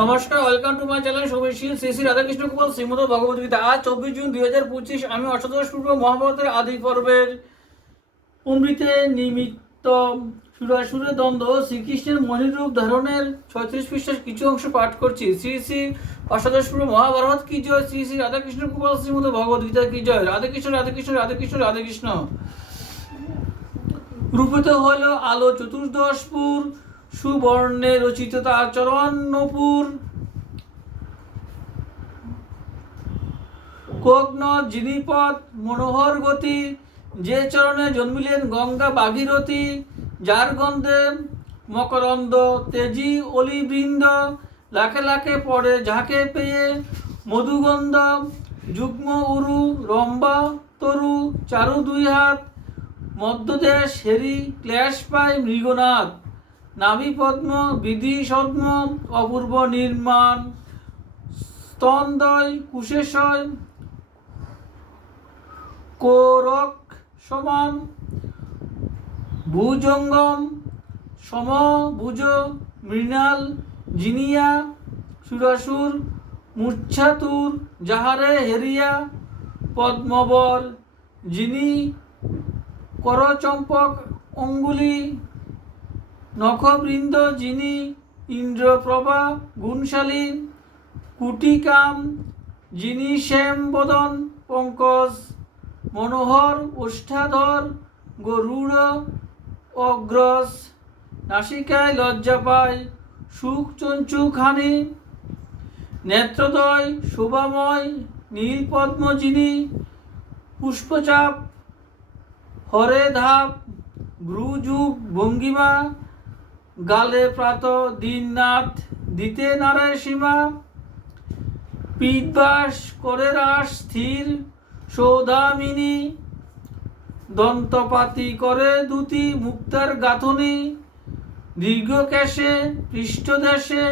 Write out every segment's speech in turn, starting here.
নমস্কার, welcome to my channel শুভেচ্ছি শ্রী শ্রী রাধাকৃষ্ণ কুমার শ্রীমদ ভগবদ্গীতা। আজ 24 জুন 2025। আমি অষ্টাদশ পূর্ব মহাভারতের আদি পর্বের অমৃতে নিমিত্ত সুরাসুরের দ্বন্দ্ব শ্রীকৃষ্ণের মণিরূপ ধারণের 36 পৃষ্ঠার কিছু অংশ পাঠ করছি। শ্রী শ্রী অষ্টাদশ পূর্ব মহাভারত কি জয়, শ্রী শ্রী রাধাকৃষ্ণ কুমার শ্রীমদ ভগবদ্গীতা কি জয়। রাধেকৃষ্ণ রাধেকৃষ্ণ রাধেকৃষ্ণ রাধেকৃষ্ণ। রূপিত হল আলো চতুর্দশপুর, সুবর্ণে রচিত তার চরণ নূপুর। কগ্ন জিনিপথ মনোহর গতি, যে চরণে জন্মিলেন গঙ্গা ভাগীরথী। যার গন্ধে মকরন্দ তেজি অলিবৃন্দ, লাখে লাখে পড়ে ঝাঁকে পেয়ে মধুগন্ধ। যুগ্ম উরু রম্বা তরু চারু দুই হাত, মধ্যদেশ হেরি ক্লেশ পায় মৃগনাথ। নাভি পদ্ম বিধি সদ্ম অপূর্ব নির্মাণ, স্তন্দয় কুশেশয় কোরক সমান। ভুজঙ্গম সমভুজ মৃণাল, জিনিয়া সুরাসুর মূর্ছাতুর। যাহারে হেরিয়া পদ্মবর, যিনি করচম্পক অঙ্গুলি। নখবৃন্দ যিনি ইন্দ্রপ্রভা গুণশালী। কুটিকাম যিনি শ্যাম বদন পঙ্কজ। মনোহর ওষ্ঠাধর গরুড় অগ্রজ, নাসিকায় লজ্জা পায় সুখ চঞ্চুখানি। নেত্রদয় শোভাময় নীলপদ্ম যিনি, পুষ্পচাপ হরে ধাপ ভ্রুযুগ ভঙ্গিমা। গালে প্রাত দীননাথ দিতে নারায় সীমা। পীতবাস করে রাস স্থির সৌদামিনী, দন্তপাতি করে দুতি মুক্তার গাঁথনি। দীর্ঘকেশে পৃষ্ঠদেশে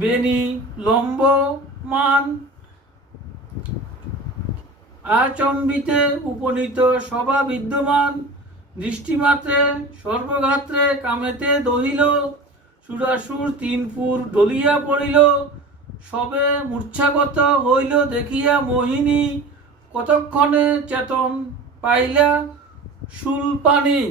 বেণী লম্বমান, আচম্বিতে উপনীত সভা বিদ্যমান। দৃষ্টিমাত্রে সর্বগাত্রে কামেতে দহিল, সুরাসুর তিনপুর ডলিয়া পড়িল। সবে মূর্ছাগত হইল দেখিয়া মোহিনী, কতক্ষণে চেতন পাইলা শূলপাণি।